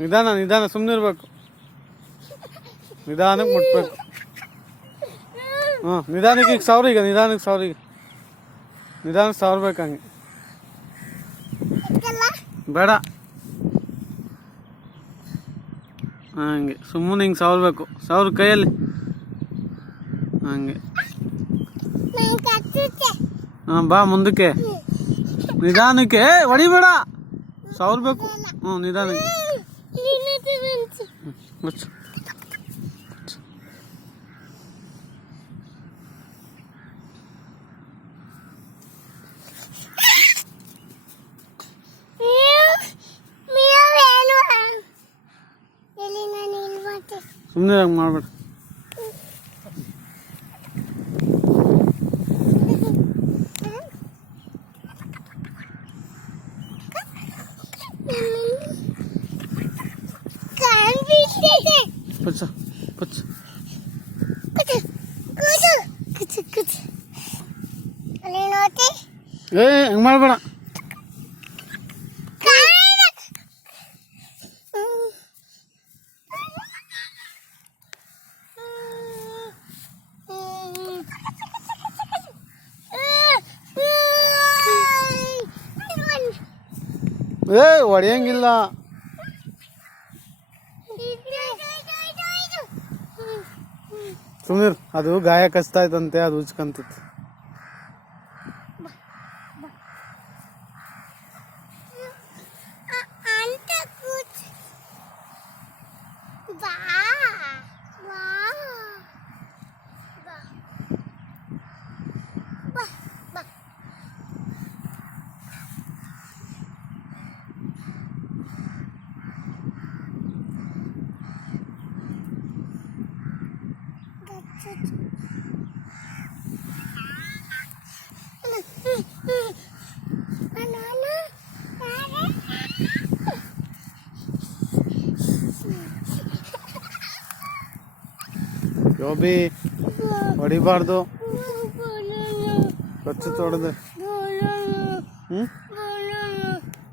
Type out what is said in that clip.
ನಿಧಾನ ನಿಧಾನ, ಸುಮ್ಮನೆ ಇರ್ಬೇಕು. ನಿಧಾನಕ್ಕೆ ಮುಟ್ಬೇಕು. ಹಾಂ, ನಿಧಾನಕ್ಕೆ ಈಗ ಸಾವಿರ, ಈಗ ನಿಧಾನಕ್ಕೆ ಸಾವಿರ, ಈಗ ನಿಧಾನಕ್ಕೆ ಸಾವಿರ್ಬೇಕು. ಹಂಗೆ ಬೇಡ, ಹಂಗೆ ಸುಮ್ಮನೆ ಹಿಂಗೆ ಸಾವಿರ್ಬೇಕು. ಸಾವಿರ ಕೈಯಲ್ಲಿ ಹಂಗೆ. ಹಾಂ, ಬಾ ಮುಂದಕ್ಕೆ. ನಿಧಾನಕ್ಕೆ, ಹೊಡಿಬೇಡ, ಸಾವಿರ್ಬೇಕು. ಹ್ಞೂ, ನಿಧಾನಕ್ಕೆ. ಮುಚ್ಚು. ಸುಮ್ಮನೆ ಹಂಗೆ ಮಾಡ್ಬೇಡ. ಪಚ್ಚ ಪಚ್ಚ ಏ ಹಂಗೆ ಮಾಡ್ಬೇಡ. ಏ ಹೊಡೆಯಂಗಿಲ್ಲ. ಸುಮೀರ್, ಅದು ಗಾಯ ಕಚ್ತಾ ಇತ್ತಂತೆ, ಅದು ಉಚ್ಕಂತಿತ್ತು. ಯೋಬಿ, ಹೊಡಿಬಾರ್ದು. ಕಚ್ಚು ತೊಡೆದು.